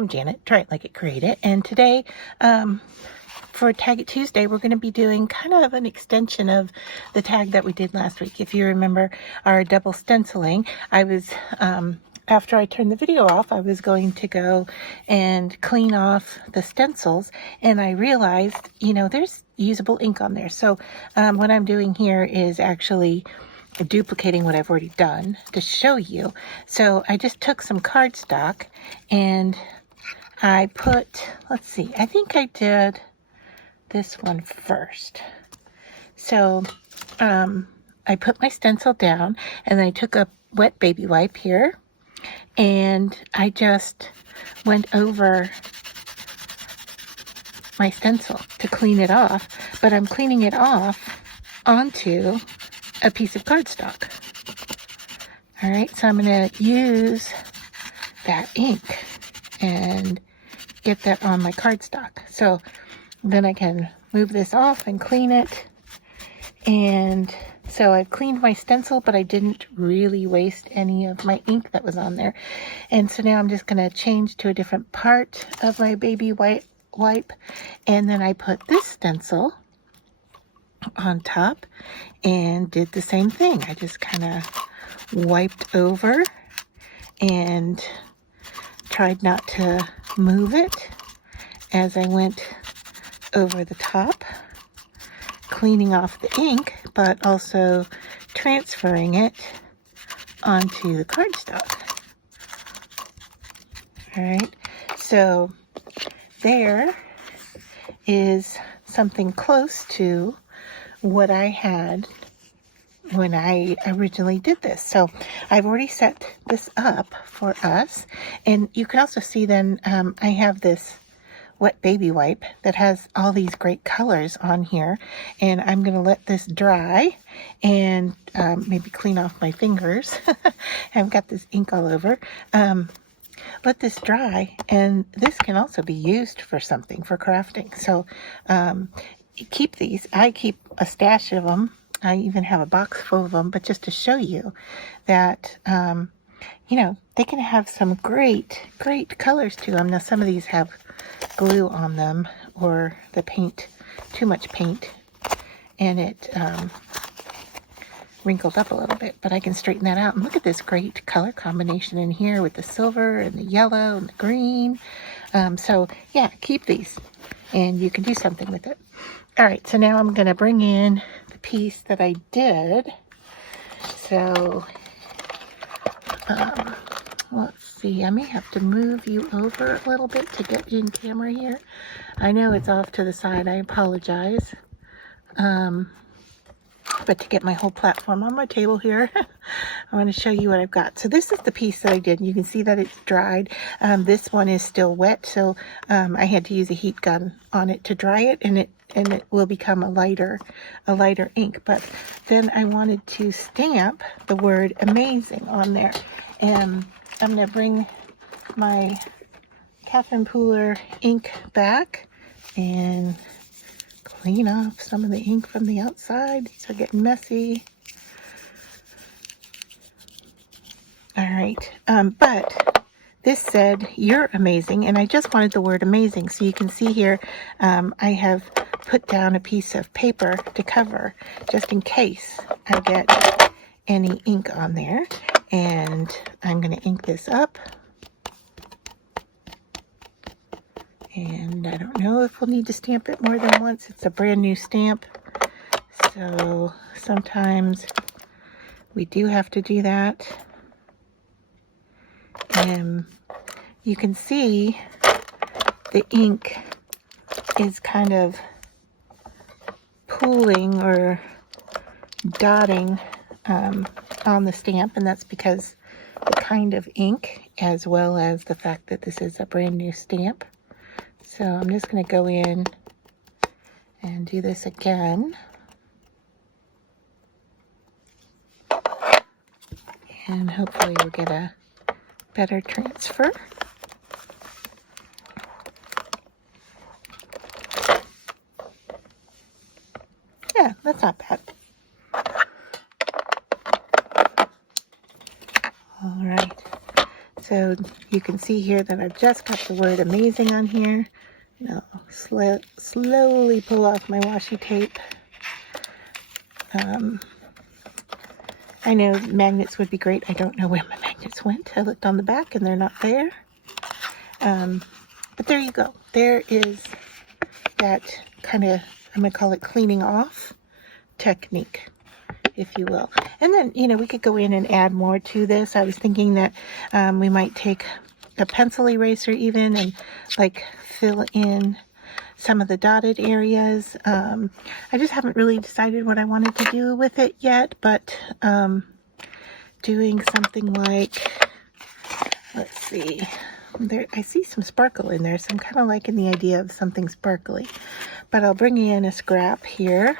I'm Janet, Try It Like It, Create It, and today for Tag It Tuesday we're going to be doing kind of an extension of the tag that we did last week. If you remember our double stenciling, I was after I turned the video off, I was going to go and clean off the stencils, and I realized, you know, there's usable ink on there. So what I'm doing here is actually duplicating what I've already done to show you. So I just took some cardstock and I put, let's see, I think I did this one first. So I put my stencil down and I took a wet baby wipe here and I just went over my stencil to clean it off, but I'm cleaning it off onto a piece of cardstock. All right, so I'm going to use that ink and get that on my cardstock. So then I can move this off and clean it. And so I've cleaned my stencil, but I didn't really waste any of my ink that was on there. And so now I'm just going to change to a different part of my baby wipe. And then I put this stencil on top and did the same thing. I just kind of wiped over and tried not to move it as I went over the top, cleaning off the ink, but also transferring it onto the cardstock. All right, so there is something close to what I had when I originally did this. So I've already set this up for us, and you can also see then I have this wet baby wipe that has all these great colors on here, and I'm going to let this dry and maybe clean off my fingers. I've got this ink all over. Let this dry, and this can also be used for something, for crafting. So keep these. I keep a stash of them. I even have a box full of them, but just to show you that, you know, they can have some great colors to them. Now, some of these have glue on them or the paint, too much paint, and it wrinkled up a little bit, but I can straighten that out. And look at this great color combination in here with the silver and the yellow and the green. So yeah, keep these and you can do something with it. All right, so now I'm going to bring in the piece that I did. So let's see, I may have to move you over a little bit to get in camera here. I know it's off to the side, I apologize. But to get my whole platform on my table here, I want to show you what I've got. So this is the piece that I did. You can see that it's dried. This one is still wet, so I had to use a heat gun on it to dry it, and it will become a lighter ink. But then I wanted to stamp the word amazing on there, and I'm going to bring my Catherine Pooler ink back and clean off some of the ink from the outside. These are getting messy. All right, but this said, "You're amazing," and I just wanted the word amazing. So you can see here, I have put down a piece of paper to cover, just in case I get any ink on there. And I'm going to ink this up. And I don't know if we'll need to stamp it more than once. It's a brand new stamp, so sometimes we do have to do that. And you can see the ink is kind of pooling or dotting on the stamp, and that's because the kind of ink, as well as the fact that this is a brand new stamp. So I'm just going to go in and do this again. And hopefully we'll get a better transfer. Yeah, that's not bad. All right. So you can see here that I've just got the word amazing on here. Now slowly pull off my washi tape. I know magnets would be great. I don't know where my magnets went. I looked on the back and they're not there. But there you go. There is that kind of, I'm going to call it cleaning off technique, if you will. And then, you know, we could go in and add more to this. I was thinking that we might take a pencil eraser even and like fill in some of the dotted areas. I just haven't really decided what I wanted to do with it yet, but doing something like, let's see, there, I see some sparkle in there, so I'm kind of liking the idea of something sparkly. But I'll bring in a scrap here,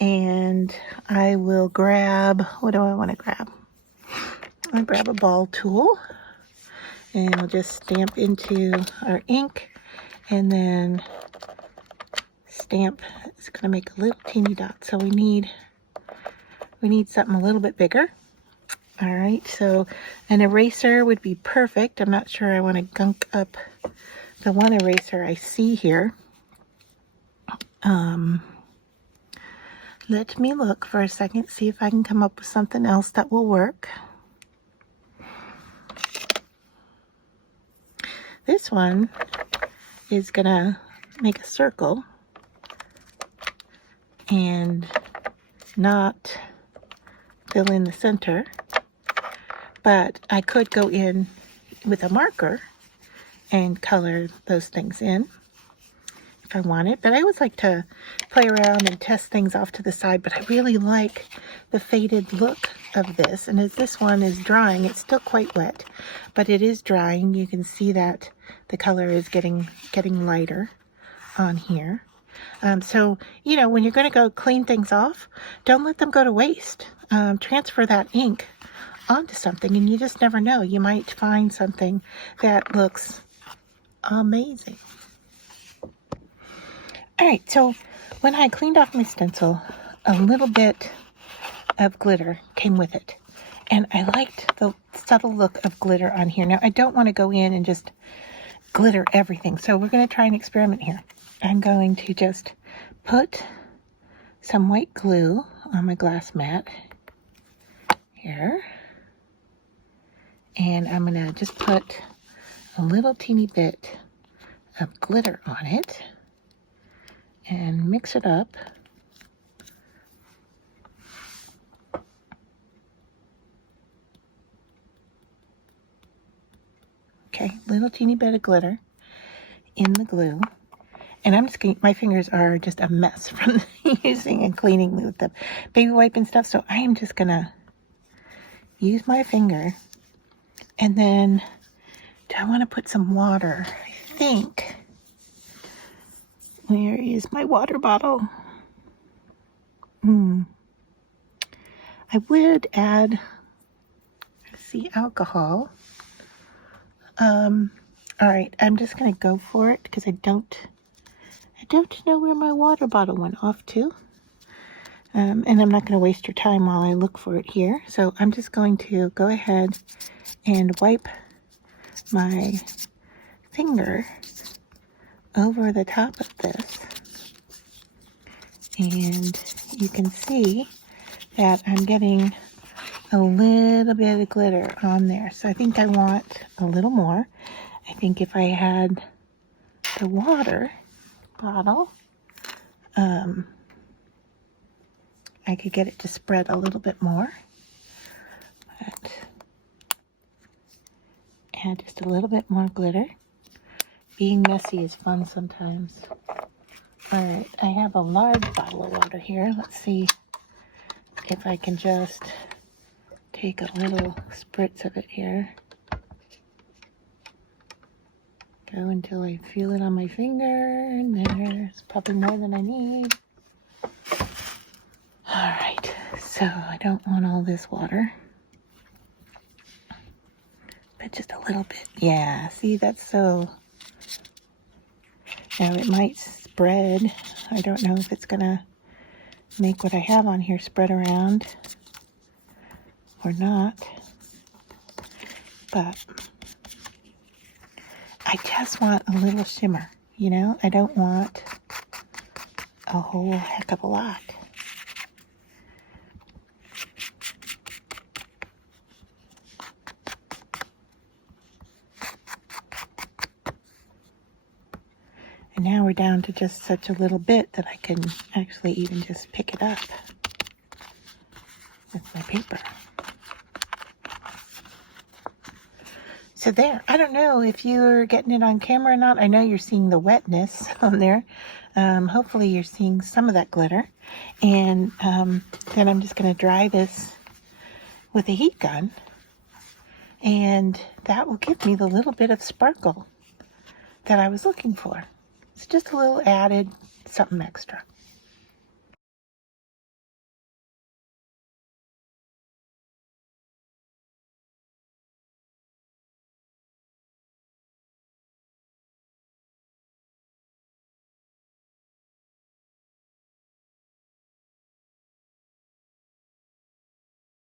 and I will grab, what do I want to grab? I'll grab a ball tool, and we'll just stamp into our ink, and then stamp. It's going to make a little teeny dot, so we need something a little bit bigger. All right, so an eraser would be perfect. I'm not sure I want to gunk up the one eraser I see here. Let me look for a second, see if I can come up with something else that will work. This one is gonna make a circle and not fill in the center, but I could go in with a marker and color those things in if I wanted. But I always like to play around and test things off to the side, but I really like the faded look of this. And as this one is drying, it's still quite wet, but it is drying. You can see that the color is getting lighter on here. So, you know, when you're going to go clean things off, don't let them go to waste. Transfer that ink onto something, and you just never know. You might find something that looks amazing. All right, so when I cleaned off my stencil, a little bit of glitter came with it. And I liked the subtle look of glitter on here. Now, I don't want to go in and just glitter everything, so we're going to try an experiment here. I'm going to just put some white glue on my glass mat here. And I'm going to just put a little teeny bit of glitter on it and mix it up. Okay, little teeny bit of glitter in the glue. And I'm just going, my fingers are just a mess from using and cleaning with the baby wipe and stuff. So I am just going to use my finger. And then, do I want to put some water? I think. Where is my water bottle? I would add, let's see, alcohol. All right, I'm just going to go for it because I don't know where my water bottle went off to. And I'm not going to waste your time while I look for it here. So I'm just going to go ahead and wipe my finger over the top of this. And you can see that I'm getting a little bit of glitter on there. So I think I want a little more. I think if I had the water bottle, I could get it to spread a little bit more. But add just a little bit more glitter. Being messy is fun sometimes. All right, I have a large bottle of water here. Let's see if I can just take a little spritz of it here. Go until I feel it on my finger, and there's probably more than I need. All right, so I don't want all this water, but just a little bit. Yeah, see, that's so. Now it might spread. I don't know if it's gonna make what I have on here spread around or not. but I just want a little shimmer, you know? I don't want a whole heck of a lot. And now we're down to just such a little bit that I can actually even just pick it up with my paper. So there, I don't know if you're getting it on camera or not. I know you're seeing the wetness on there. Hopefully you're seeing some of that glitter. And then I'm just going to dry this with a heat gun. And that will give me the little bit of sparkle that I was looking for. It's just a little added something extra.